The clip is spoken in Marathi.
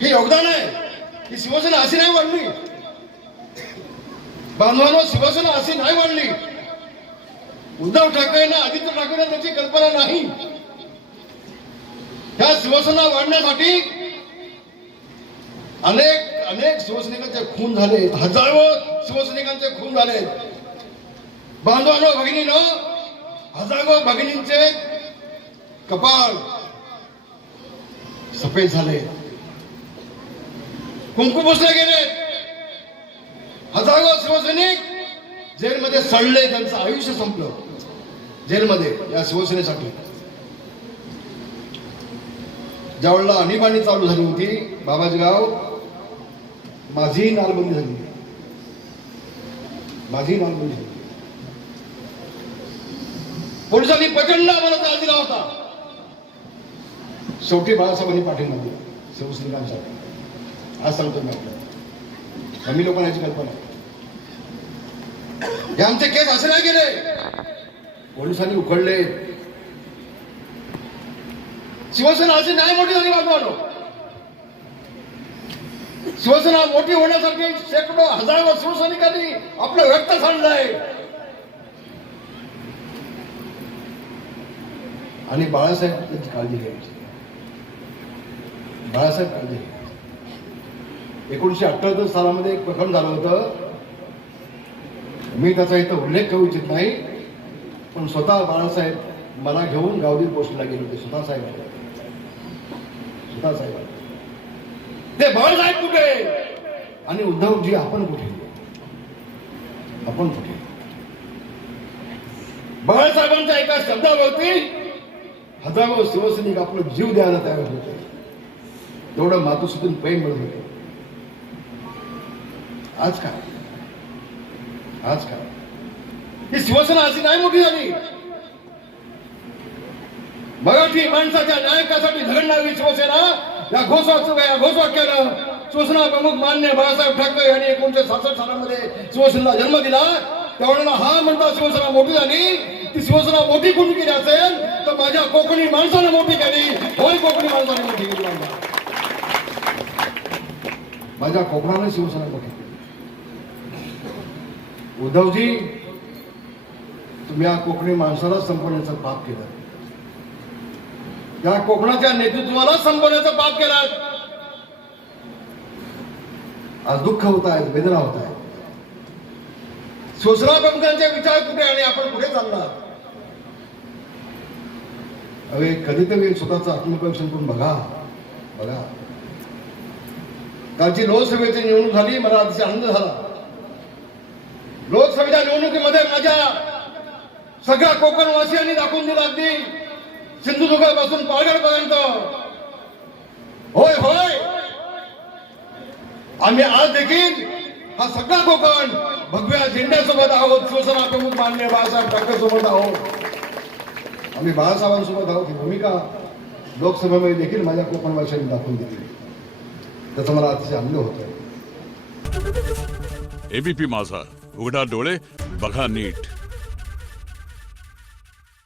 हे योगदान आहे. ही शिवसेना अशी नाही वाढली बांधवांनो, शिवसेना अशी नाही वाढली. उद्धव ठाकरेंना, आदित्य ठाकरेंना त्याची कल्पना नाही. ह्या शिवसेना वाढण्यासाठी अनेक अनेक शिवसैनिकांचे खून झाले, हजारो शिवसैनिकांचे खून झाले. बांधवांनो, भगिनीनो, हजारो भगिनींचे कपाळ सफेद झाले, कुंकू पुसले गेले. हजारो शिवसैनिक जेलमध्ये सडले, त्यांचं आयुष्य संपलं जेलमध्ये या शिवसेनेसाठी. ज्यावेळेला आणीबाणी चालू झाली होती बाबाजीगाव, माझी नालबंदी झाली, माझी नालबंदी झाली. पोलिसांनी प्रचंड आम्हाला त्रास दिला होता. शेवटी बाळासाहेबांनी पाठिंबा दिला शिवसैनिकांसाठी. आज सांगतो मी आपल्याला, आम्ही लोकांना याची कल्पना आहे. हे आमचे केस असे नाही गेले, पोलिसांनी उखडले. शिवसेना अशी नाही मोठी झाली बांधवांनो. शिवसेना मोठी होण्यासाठी शेकडो हजारो शिवसैनिकांनी आपलं रक्त सांडलंय. आणि बाळासाहेब त्याची काळजी घ्यायची, बाळासाहेब काळजी घ्यायची. 1978 सालामध्ये एक प्रकरण झालं होतं. मी त्याचा इथं उल्लेख करू इच्छित नाही, पण स्वतः बाळासाहेब मला घेऊन गावदेवी पोस्टला गेले होते. स्वतः साहेब ते बाळासाहेब कुठे आणि उद्धवजी आपण कुठे, आपण कुठे. बाळासाहेबांच्या एका शब्दावरती हजारो शिवसैनिक आपलं जीव द्यायला तयार होते. तेवढं मातोश्रीतून प्रेम मिळत होते. आज काय, आज काय, ही शिवसेना अशी नाही मोठी झाली. मराठी माणसाच्या न्यायकासाठी झगडणारी शिवसेना या घोषवाक्यानं शिवसेना प्रमुख मान्य बाळासाहेब ठाकरे यांनी 1966 सालामध्ये शिवसेनेला जन्म दिला. त्यावेळेला हा म्हणता शिवसेना मोठी झाली. ती शिवसेना मोठी कोणी केली असेल तर माझ्या कोकणी माणसाने मोठी केली. होय, कोकणी माणसाने मोठी केली. माझ्या कोकणाने शिवसेना मोठी केली. उद्धवजी, तुम्ही या कोकणी माणसाला संपवण्याचं पाप केलं. या कोकणाच्या नेतृत्वाला संपवण्याचं पाप केलं. आज दुःख होत आहे, वेदना होत आहे. शिवसेना प्रमुखांचे विचार कुठे आणि आपण कुठे चालला. अरे कधीतरी स्वतःचं आत्मपरीक्षण करून बघा, बघा. कालची लोकसभेची निवडणूक झाली, मला अतिशय आनंद झाला. लोकसभेच्या निवडणुकीमध्ये माझ्या सगळ्या कोकणवासियांनी दाखवून दिलं, अगदी सिंधुदुर्गापासून पालघरपर्यंत. होय होय, आम्ही आज देखील हा सगळा कोकण भगव्या झेंड्यासोबत आहोत. शिवसेना प्रमुख माननीय बाळासाहेब ठाकरे सोबत आहोत. आम्ही बाळासाहेबांसोबत आहोत. ही भूमिका लोकसभेमध्ये देखील माझ्या कोकणवासियांनी दाखवून दिली. त्याचा मला अतिशय आनंद होतोय. एबीपी माझा, उघडा डोळे बघा नीट.